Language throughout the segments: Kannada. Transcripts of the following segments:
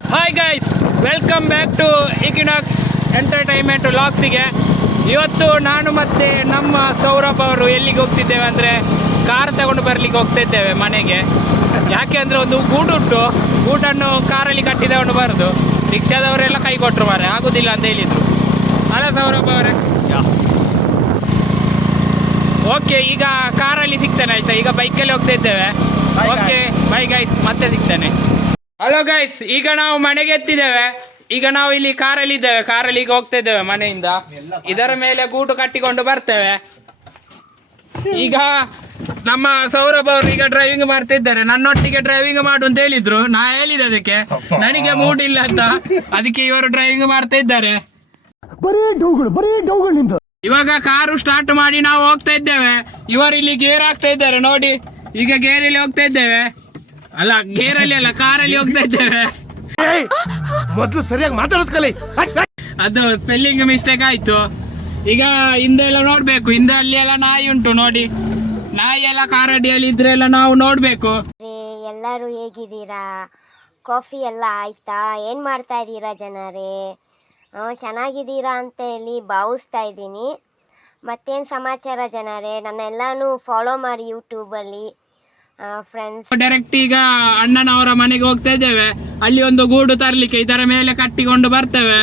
Hi guys, welcome back to Equinox Entertainment ವ್ಲಾಗ್ಸಿಗೆ. ಇವತ್ತು ನಾನು ಮತ್ತೆ ನಮ್ಮ ಸೌರಭ್ ಅವರು ಎಲ್ಲಿಗೆ ಹೋಗ್ತಿದ್ದೇವೆ ಅಂದರೆ ಕಾರ್ ತಗೊಂಡು ಬರಲಿಕ್ಕೆ ಹೋಗ್ತಿದ್ದೇವೆ ಮನೆಗೆ. ಯಾಕೆ ಅಂದರೆ ಒಂದು ಗೂಡುಂಟು, ಗೂಡನ್ನು ಕಾರಲ್ಲಿ ಕಟ್ಟಿ ತಗೊಂಡು ಬರೋದು. ರಿಕ್ಷಾದವರೆಲ್ಲ ಕೈ ಕೊಟ್ಟರು ಮಾರೆ, ಆಗೋದಿಲ್ಲ ಅಂತ ಹೇಳಿದರು. ಅಲ್ಲ ಸೌರಭ್ ಅವರೇ? ಓಕೆ, ಈಗ ಕಾರಲ್ಲಿ ಸಿಗ್ತೇನೆ ಆಯ್ತಾ. ಈಗ ಬೈಕಲ್ಲಿ ಹೋಗ್ತಾ ಇದ್ದೇವೆ. ಓಕೆ ಬೈ ಗೈಸ್, ಮತ್ತೆ ಸಿಗ್ತೇನೆ. ಹಲೋ ಗೈಸ್, ಈಗ ನಾವು ಮನೆಗೆ ಎತ್ತಿದ್ದೇವೆ. ಈಗ ನಾವು ಇಲ್ಲಿ ಕಾರಲ್ಲಿ ಇದ್ದೇವೆ. ಕಾರಲ್ಲಿ ಈಗ ಹೋಗ್ತಾ ಇದ್ದೇವೆ ಮನೆಯಿಂದ. ಇದರ ಮೇಲೆ ಗೂಟು ಕಟ್ಟಿಕೊಂಡು ಬರ್ತೇವೆ. ಈಗ ನಮ್ಮ ಸೌರಭ್ ಅವರು ಈಗ ಡ್ರೈವಿಂಗ್ ಮಾಡ್ತಾ ಇದ್ದಾರೆ. ನನ್ನೊಟ್ಟಿಗೆ ಡ್ರೈವಿಂಗ್ ಮಾಡು ಅಂತ ಹೇಳಿದ್ರು. ನಾ ಹೇಳಿದೆ ಅದಕ್ಕೆ, ನನಗೆ ಮೂಡ್ ಇಲ್ಲ ಅಂತ. ಅದಕ್ಕೆ ಇವರು ಡ್ರೈವಿಂಗ್ ಮಾಡ್ತಾ ಇದ್ದಾರೆ. ಇವಾಗ ಕಾರು ಸ್ಟಾರ್ಟ್ ಮಾಡಿ ನಾವು ಹೋಗ್ತಾ ಇದ್ದೇವೆ. ಇವರು ಇಲ್ಲಿ ಗೇರ್ ಹಾಕ್ತಾ ಇದ್ದಾರೆ ನೋಡಿ. ಈಗ ಗೇರಲ್ಲಿ ಹೋಗ್ತಾ ಇದ್ದೇವೆ. ಅಲ್ಲ, ಗೇರಲ್ಲಿ ಅಲ್ಲ, ಕಾರಲ್ಲಿ ಹೋಗ್ತಾ ಇದ್ದೇವೆ. ಮೊದಲು ಸರಿಯಾಗಿ ಮಾತಾಡೋದ್ ಕಲಿ. ಅದು ಸ್ಪೆಲ್ಲಿಂಗ್ ಮಿಸ್ಟೇಕ್ ಆಯ್ತು. ಈಗ ಹಿಂದೆ ಎಲ್ಲ ನೋಡ್ಬೇಕು. ಹಿಂದೆ ಅಲ್ಲಿ ಎಲ್ಲ ನಾಯಿ ಉಂಟು ನೋಡಿ. ನಾಯಿ ಎಲ್ಲ ಕಾರಡಿಯಲ್ಲಿ ಇದ್ರೆ ಎಲ್ಲ ನಾವು ನೋಡ್ಬೇಕು. ಎಲ್ಲರೂ ಹೇಗಿದ್ದೀರಾ? ಕಾಫಿ ಎಲ್ಲ ಆಯ್ತಾ? ಏನು ಮಾಡ್ತಾ ಇದ್ದೀರಾ ಜನರೇ? ಚೆನ್ನಾಗಿದ್ದೀರಾ ಅಂತ ಹೇಳಿ ಭಾವಿಸ್ತಾ ಇದ್ದೀನಿ. ಮತ್ತೇನು ಸಮಾಚಾರ ಜನರೇ? ನನ್ನೆಲ್ಲಾನು ಫಾಲೋ ಮಾಡಿ ಯೂಟ್ಯೂಬಲ್ಲಿ ಫ್ರೆಂಡ್ಸ್. ಡೈರೆಕ್ಟ್ ಈಗ ಅಣ್ಣನವರ ಮನೆಗೆ ಹೋಗ್ತಾ ಇದ್ದೇವೆ. ಅಲ್ಲಿ ಒಂದು ಗೂಡು ತರ್ಲಿಕ್ಕೆ ಇದರ ಮೇಲೆ ಕಟ್ಟಿಕೊಂಡು ಬರ್ತೇವೆ.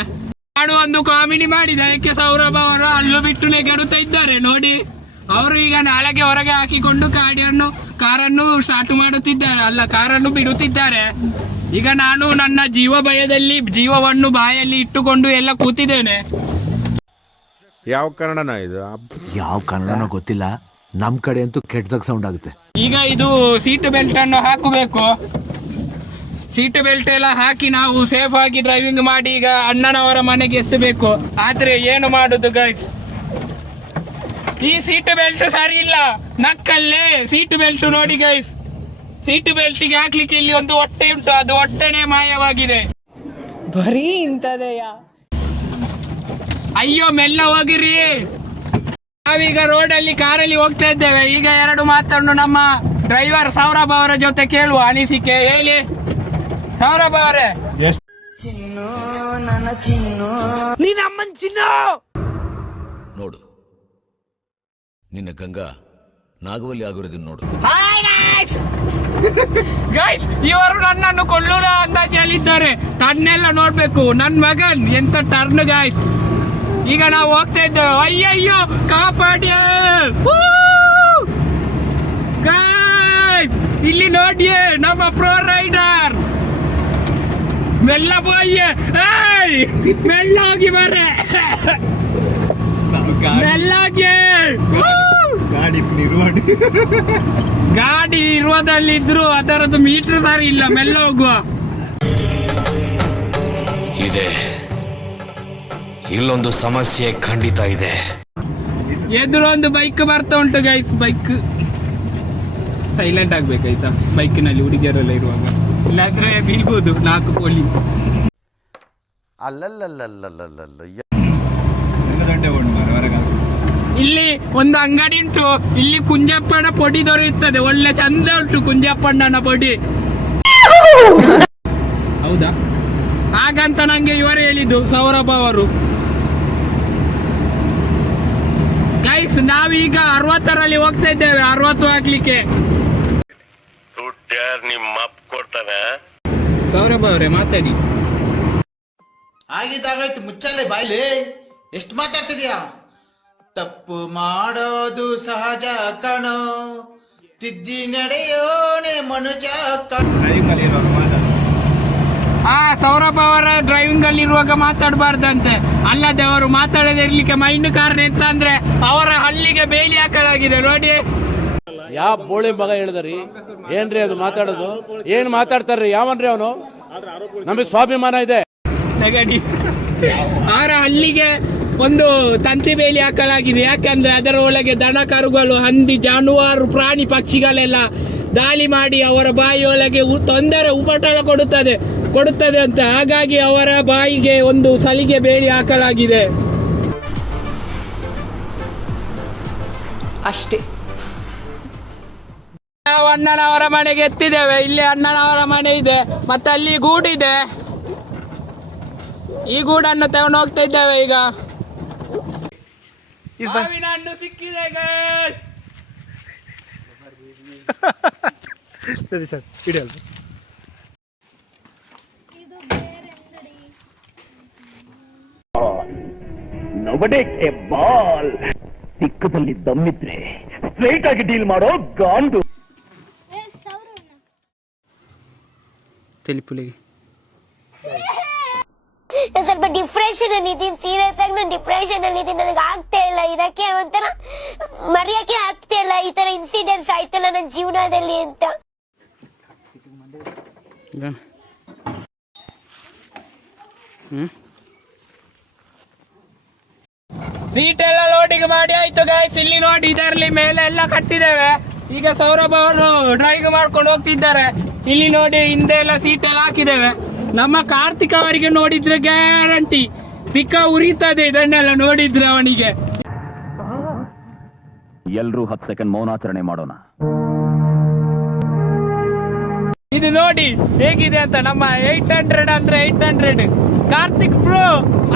ನಾನು ಒಂದು ಕಾಮಿಡಿ ಮಾಡಿದೆ. ಅದಕ್ಕೆ ಸೌರಭ್ ಅವರು ಅಲ್ಲೂ ಬಿಟ್ಟು ನೆಗೆಡುತ್ತಾ ಇದ್ದಾರೆ ನೋಡಿ. ಅವರು ಈಗ ನಾಳೆಗೆ ಹೊರಗೆ ಹಾಕಿಕೊಂಡು ಕಾರನ್ನು ಸ್ಟಾರ್ಟ್ ಮಾಡುತ್ತಿದ್ದಾರೆ. ಅಲ್ಲ, ಕಾರನ್ನು ಬಿಡುತ್ತಿದ್ದಾರೆ. ಈಗ ನಾನು ನನ್ನ ಜೀವ ಭಯದಲ್ಲಿ ಜೀವವನ್ನು ಬಾಯಲ್ಲಿ ಇಟ್ಟುಕೊಂಡು ಎಲ್ಲ ಕೂತಿದ್ದೇನೆ. ಯಾವ ಕನ್ನಡನ ಇದು? ಯಾವ ಕನ್ನಡನೋ ಗೊತ್ತಿಲ್ಲ, ನಮ್ ಕಡೆ ಅಂತೂ ಕೆಟ್ಟದಾಗ ಸೌಂಡ್ ಆಗುತ್ತೆ. ಈಗ ಇದು ಸೀಟ್ ಬೆಲ್ಟ್ ಅನ್ನು ಹಾಕಬೇಕು. ಸೀಟ್ ಬೆಲ್ಟ್ ಎಲ್ಲ ಹಾಕಿ ನಾವು ಸೇಫ್ ಆಗಿ ಡ್ರೈವಿಂಗ್ ಮಾಡಿ ಈಗ ಅಣ್ಣನವರ ಮನೆಗೆ ಎತ್ತಬೇಕು. ಆದ್ರೆ ಏನು ಮಾಡುದು ಗೈಸ್, ಈ ಸೀಟ್ ಬೆಲ್ಟ್ ಸರಿ ಇಲ್ಲ. ನಕ್ಕಲ್ಲೇ ಸೀಟ್ ಬೆಲ್ಟ್ ನೋಡಿ ಗೈಸ್. ಸೀಟ್ ಬೆಲ್ಟ್ಗೆ ಹಾಕ್ಲಿಕ್ಕೆ ಇಲ್ಲಿ ಒಂದು ಹೊಟ್ಟೆ ಉಂಟು, ಅದು ಹೊಟ್ಟೆನೆ ಮಾಯವಾಗಿದೆ. ಬರೀ ಇಂಥದೆಯ. ಅಯ್ಯೋ, ಮೆಲ್ಲ ಹೋಗಿರಿ. ನಾವೀಗ ರೋಡಲ್ಲಿ ಕಾರಲ್ಲಿ ಹೋಗ್ತಾ ಇದ್ದೇವೆ. ಈಗ ಎರಡು ಮಾತನ್ನು ನಮ್ಮ ಡ್ರೈವರ್ ಸೌರಭ್ ಅವರ ಜೊತೆ ಕೇಳುವ ಅನಿಸಿಕೆ. ಹೇಳಿ ಸೌರಭ್ ಅವರೇ. ನೋಡು, ನಿನ್ನ ಗಂಗಾ ನಾಗವಲ್ಲಿ ಆಗಿರೋದನ್ನ ನೋಡು. ಗೈಸ್, ಇವರು ನನ್ನನ್ನು ಕೊಲ್ಲೂರ ಅಂದಾಜು ಹೇಳಿದ್ದಾರೆ. ಟರ್ನೆಲ್ಲ ನೋಡ್ಬೇಕು. ನನ್ ಮಗನ್ ಎಂತ ಟರ್ನ್ ಗೈಸ್. ಈಗ ನಾವು ಹೋಗ್ತಾ ಇದ್ದೇವೆ. ಅಯ್ಯಯ್ಯೋ, ಕಾಪಾಡಿ ಗೈಸ್. ಇಲ್ಲಿ ನೋಡಿ ನಮ್ಮ ಪ್ರೋ ರೈಡರ್. ಮೆಲ್ಲ ಹೋಗಿ, ಮೆಲ್ಲ ಹೋಗಿ ಬರ್ರೆ, ಮೆಲ್ಲಗೆ. ಗಾಡಿ ಇರುವುದಲ್ಲಿದ್ರು ಅದರದ್ದು ಮೀಟರ್ ಸರಿ ಇಲ್ಲ. ಮೆಲ್ಲ ಹೋಗುವ. ಇದೆ, ಇಲ್ಲೊಂದು ಸಮಸ್ಯೆ ಖಂಡಿತ ಇದೆ. ಎದುರು ಒಂದು ಬೈಕ್ ಬರ್ತಾ ಉಂಟು ಗೈಸ್. ಬೈಕ್ ಸೈಲೆಂಟ್ ಆಗ್ಬೇಕಾಯ್ತಾ ಬೈಕಿನಲ್ಲಿ ಹುಡುಗಿಯರೆಲ್ಲ ಇರುವಾಗ, ಇಲ್ಲಾದ್ರೆ ಬೀಳ್ಬೋದು 4 ಕೋಳಿ. ಇಲ್ಲಿ ಒಂದು ಅಂಗಡಿ ಉಂಟು. ಇಲ್ಲಿ ಕುಂಜಪ್ಪನ ಪೊಡಿ ದೊರೆಯುತ್ತದೆ. ಒಳ್ಳೆ ಚಂದ ಉಂಟು ಕುಂಜಪ್ಪಣ್ಣನ ಪೊಡಿ. ಹೌದಾ? ಹಾಗಂತ ನಂಗೆ ಇವರು ಹೇಳಿದ್ದು, ಸೌರಭ ಅವರು. ಗೈಸ್, ನಾವೀಗ 60ರಲ್ಲಿ ಹೋಗ್ತಾ ಇದ್ದೇವೆ. 60 ಹಾಕ್ಲಿಕ್ಕೆ. ನಿಮ್ಮ ಕೊಡ್ತಾನೆ ಸೌರಭ ಅವರೇ ಮಾತಾಡಿ. ಆಗಿದ್ದಾಗಾಯ್ತು, ಮುಚ್ಚಲ್ಲೇ ಬಾಯ್ಲಿ. ಎಷ್ಟು ಮಾತಾಡ್ತಿದ್ಯಾ? ತಪ್ಪು ಮಾಡೋದು ಸಹಜ ಕಣೋ, ತಿದ್ದಿ ನಡೆಯೋನೆ ಮನುಜ ಸೌರಭ್ ಅವರ ಡ್ರೈವಿಂಗ್ ಅಲ್ಲಿ ಇರುವಾಗ ಮಾತಾಡಬಾರ್ದಂತೆ. ಅಲ್ಲದೆ ಅವರು ಮಾತಾಡದೇ ಇರ್ಲಿಕ್ಕೆ ಮೈಂಡ್ ಕಾರಣ ಎಂತ ಅಂದ್ರೆ ಅವರ ಹಳ್ಳಿಗೆ ಬೇಲಿ ಹಾಕಲಾಗಿದೆ ನೋಡಿ. ಯಾವ ಬೋಳಿ ಮಗ ಹೇಳಿದ್ರಿ? ಏನ್ರಿ ಅದು ಮಾತಾಡೋದು? ಏನ್ ಮಾತಾಡ್ತಾರ್ರಿ? ಯಾವನ್ರಿ ಅವನು? ನಮಗೆ ಸ್ವಾಭಿಮಾನ ಇದೆ. ನಗಡಿ. ಅವರ ಹಳ್ಳಿಗೆ ಒಂದು ತಂತಿ ಬೇಲಿ ಹಾಕಲಾಗಿದೆ. ಯಾಕಂದ್ರೆ ಅದರ ಒಳಗೆ ದನ ಕರುಗಳು, ಹಂದಿ, ಜಾನುವಾರು, ಪ್ರಾಣಿ ಪಕ್ಷಿಗಳೆಲ್ಲ ದಾಳಿ ಮಾಡಿ ಅವರ ಬಾಯಿಯೊಳಗೆ ತೊಂದರೆ ಉಪಟಳ ಕೊಡುತ್ತದೆ ಅಂತ. ಹಾಗಾಗಿ ಅವರ ಬಾಯಿಗೆ ಒಂದು ಸಲಿಗೆ ಬೇಲಿ ಹಾಕಲಾಗಿದೆ ಅಷ್ಟೇ. ನಾವು ಅಣ್ಣನವರ ಮನೆಗೆ ಎತ್ತಿದ್ದೇವೆ. ಇಲ್ಲಿ ಅಣ್ಣನವರ ಮನೆ ಇದೆ, ಮತ್ತೆ ಅಲ್ಲಿ ಗೂಡಿದೆ. ಈ ಗೂಡನ್ನು ತಗೊಂಡು ಹೋಗ್ತಾ ಇದ್ದೇವೆ ಈಗ. ಮಾವಿನ ಹಣ್ಣು ಸಿಕ್ಕಿದೆ guys. ಸರಿ ಸರ್ ಇಡಲ್ಲ. ನವಡೆಕ್ಕೆ ಬಾಲ್ ಸಿಕ್ಕದಲ್ಲಿ ದಮ್ಮಿದ್ರೆ ಸ್ಟ್ರೈಟ್ ಆಗಿ ಡೀಲ್ ಮಾಡೋ ಗಾಂಡು. ತಿಳಿಪುಳಿಗೆ ಸ್ವಲ್ಪ ಡಿಪ್ರೆಷನ್ ಅಲ್ಲಿ ಇದ್ದೀನಿ, ಸೀರಿಯಸ್ ಆಗಿ ನಾನು ಡಿಪ್ರೆಷನ್ ಅಲ್ಲಿ ಇದ್ದೀನಿ. ನನಗೆ ಆಗ್ತಾ ಇಲ್ಲ ಇರಕ್ಕೆ, ಒಂಥರ ಮರೆಯಕ್ಕೆ ಆಗ್ತಾ ಇಲ್ಲ. ಈ ತರ ಇನ್ಸಿಡೆಂಟ್ಸ್ ಆಯ್ತಲ್ಲ ನನ್ನ ಜೀವನದಲ್ಲಿ ಅಂತ. ಸೀಟ್ ಎಲ್ಲ ಲೋಡಿಂಗ್ ಮಾಡಿ ಆಯ್ತು ಗಾಯ್ಸ್. ಇಲ್ಲಿ ನೋಡಿ, ಇದರಲ್ಲಿ ಮೇಲೆ ಎಲ್ಲ ಕಟ್ಟಿದ್ದೇವೆ. ಈಗ ಸೌರಭ್ ಅವರು ಡ್ರೈವ್ ಮಾಡ್ಕೊಂಡು ಹೋಗ್ತಿದ್ದಾರೆ. ಇಲ್ಲಿ ನೋಡಿ, ಹಿಂದೆ ಎಲ್ಲ ಸೀಟ್ ಎಲ್ಲ ಹಾಕಿದ್ದೇವೆ. ನಮ್ಮ ಕಾರ್ತಿಕ್ ಅವರಿಗೆ ನೋಡಿದ್ರೆ ಗ್ಯಾರಂಟಿ ತಿಕ್ಕ ಉರಿತದೆ ಇದನ್ನೆಲ್ಲ ನೋಡಿದ್ರೆ ಅವನಿಗೆ. ಎಲ್ರೂ 10 ಸೆಕೆಂಡ್ ಮೌನಾಚರಣೆ ಮಾಡೋಣ. ಇದು ನೋಡಿ ಹೇಗಿದೆ ಅಂತ. ನಮ್ಮ 800 ಅಂದ್ರೆ 800. Karthik bro,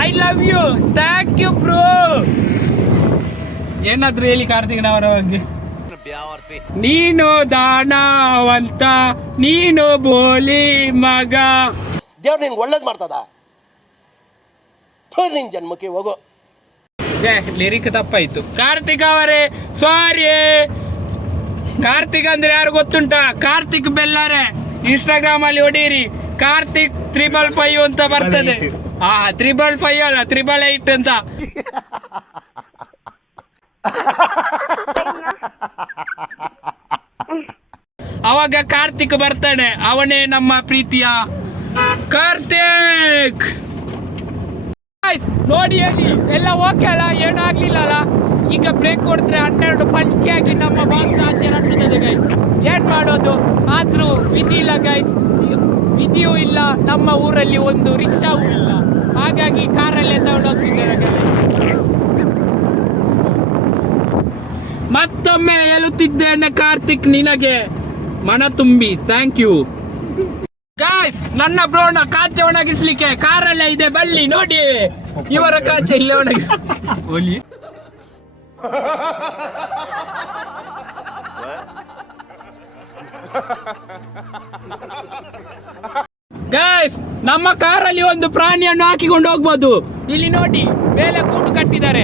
I love you, thank you bro. ಏನಾದ್ರು ಹೇಳಿ ಕಾರ್ತಿಕ್ನವರ ಬಗ್ಗೆ. ನೀನು ದಾನವಂತ, ನೀನು ಬೋಲಿ ಮಗ. ದೇವ್ರು ನಿನ್ಗೆ ಒಳ್ಳೇದ್ ಮಾಡ್ತದ, ನಿನ್ ಜನ್ಮಕ್ಕೆ ಹೋಗೋ. ಲಿರಿಕ್ ತಪ್ಪಾಯ್ತು. ಕಾರ್ತಿಕ್ ಅವರೇ ಸಾರಿ. ಕಾರ್ತಿಕ್ ಅಂದ್ರೆ ಯಾರು ಗೊತ್ತುಂಟಾ? ಕಾರ್ತಿಕ್ ಬೆಲ್ಲಾರೆ. ಇನ್ಸ್ಟಾಗ್ರಾಮ್ ಅಲ್ಲಿ ಹೊಡೀರಿ, ಕಾರ್ತಿಕ್ 555 ಅಂತ ಬರ್ತದೆ. 555 ಅಲ್ಲ, 888 ಅಂತ. ಅವಾಗ ಕಾರ್ತಿಕ್ ಬರ್ತಾನೆ, ಅವನೇ ನಮ್ಮ ಪ್ರೀತಿಯ ಕಾರ್ತಿಕ್. ನೋಡಿ ಹೇಳಿ, ಎಲ್ಲ ಓಕೆ ಅಲ್ಲ, ಏನೂ ಆಗ್ಲಿಲ್ಲ ಅಲ್ಲ. ಈಗ ಬ್ರೇಕ್ ಕೊಡ್ತಾರೆ, 12 ಪಲ್ಟಿಯಾಗಿ ನಮ್ಮ ಬಾಕ್ಸ್ ಆಚೆ ರಟ್ಟಿದೆ ಗೈಸ್. ಏನ್ ಮಾಡೋದು? ಆದ್ರೂ ವಿಧಿ ಇಲ್ಲ ಗೈಸ್, ವಿಧಿಯೂ ಇಲ್ಲ. ನಮ್ಮ ಊರಲ್ಲಿ ಒಂದು ರಿಕ್ಷಾವೂ ಇಲ್ಲ, ಹಾಗಾಗಿ ಕಾರಲ್ಲೇ ತಗೊಂಡೋಗ್ತಿದ್ದೇವೆ ಗೈಸ್. ಮತ್ತೊಮ್ಮೆ ಹೇಳುತ್ತಿದ್ದೇನೆ ಕಾರ್ತಿಕ್, ನಿನಗೆ ಮನ ತುಂಬಿ ಥ್ಯಾಂಕ್ ಯು. ಗಾಯ್ಸ್, ನನ್ನ ಬ್ರೋನ ಕಾಚೆ ಒಣಗಿಸ್ಲಿಕ್ಕೆ ಕಾರಲ್ಲೇ ಇದೆ, ಬಳ್ಳಿ ನೋಡಿ. ಇವರ ಕಾಚೆ ಇಲ್ಲೇ ಒಣಗಿಸ್ ಒಲಿ. ಗಾಯ್ಸ್, ನಮ್ಮ ಕಾರಲ್ಲಿ ಒಂದು ಪ್ರಾಣಿಯನ್ನು ಹಾಕಿಕೊಂಡು ಹೋಗ್ಬೋದು. ಇಲ್ಲಿ ನೋಡಿ, ಮೇಲೆ ಕೂಡು ಕಟ್ಟಿದ್ದಾರೆ.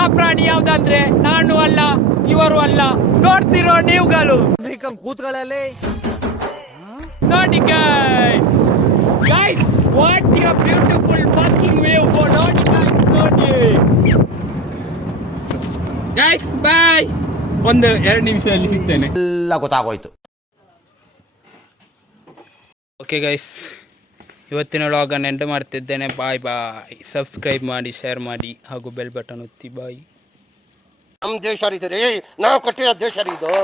ಆ ಪ್ರಾಣಿ ಯಾವ್ದಂದ್ರೆ ನಾನು ಅಲ್ಲ, ಇವರು ಅಲ್ಲ, ನೋಡ್ತಿರೋ ನೀವುಗಳು. ನೋಡಿ guys, what a beautiful fucking view. ನೋಡಿ ನೋಡಿ guys, bye. ಒಂದು 2 ನಿಮಿಷದಲ್ಲಿ ಸಿಗ್ತೇನೆ. ಎಲ್ಲ ಗೊತ್ತಾಗೋಯ್ತು. ಓಕೆ ಗೈಸ್, ಇವತ್ತಿನ ವ್ಲಾಗನ್ನು ಎಂಡ್ ಮಾಡ್ತಿದ್ದೇನೆ. ಬಾಯ್ ಬಾಯ್. ಸಬ್ಸ್ಕ್ರೈಬ್ ಮಾಡಿ, ಶೇರ್ ಮಾಡಿ ಹಾಗೂ ಬೆಲ್ ಬಟನ್ ಒತ್ತಿ. ಬಾಯ್. ನಮ್ಮ ದೇಶ ರೀ, ನಾವು ಕಟ್ಟಿರೋ ದೇಶ ಇದು.